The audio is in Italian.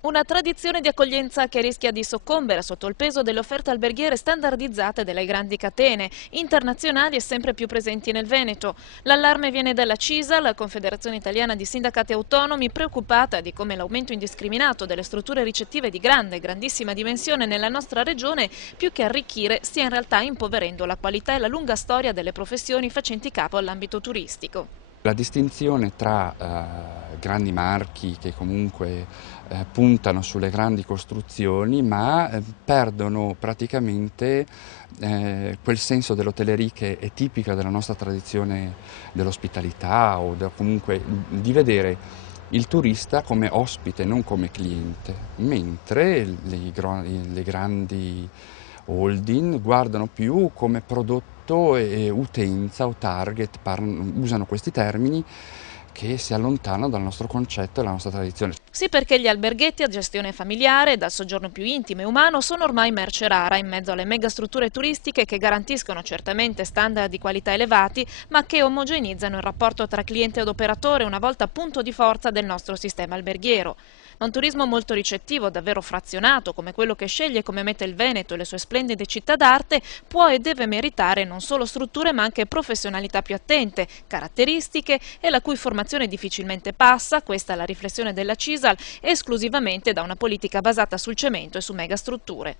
Una tradizione di accoglienza che rischia di soccombere sotto il peso delle offerte alberghiere standardizzate delle grandi catene internazionali e sempre più presenti nel Veneto. L'allarme viene dalla CISA, la Confederazione Italiana di Sindacati Autonomi, preoccupata di come l'aumento indiscriminato delle strutture ricettive di grandissima dimensione nella nostra regione, più che arricchire, stia in realtà impoverendo la qualità e la lunga storia delle professioni facenti capo all'ambito turistico. La distinzione tra grandi marchi che comunque puntano sulle grandi costruzioni ma perdono praticamente quel senso dell'hotellerie che è tipica della nostra tradizione dell'ospitalità o comunque di vedere il turista come ospite, non come cliente, mentre le grandi holding guardano più come prodotto e utenza o target, usano questi termini che si allontanano dal nostro concetto e dalla nostra tradizione. Sì, perché gli alberghetti a gestione familiare, dal soggiorno più intimo e umano, sono ormai merce rara in mezzo alle megastrutture turistiche che garantiscono certamente standard di qualità elevati, ma che omogenizzano il rapporto tra cliente ed operatore, una volta punto di forza del nostro sistema alberghiero. Ma un turismo molto ricettivo, davvero frazionato, come quello che sceglie come meta il Veneto e le sue splendide città d'arte, può e deve meritare non solo strutture ma anche professionalità più attente, caratteristiche e la cui formazione difficilmente passa, questa è la riflessione della CISAL, esclusivamente da una politica basata sul cemento e su megastrutture.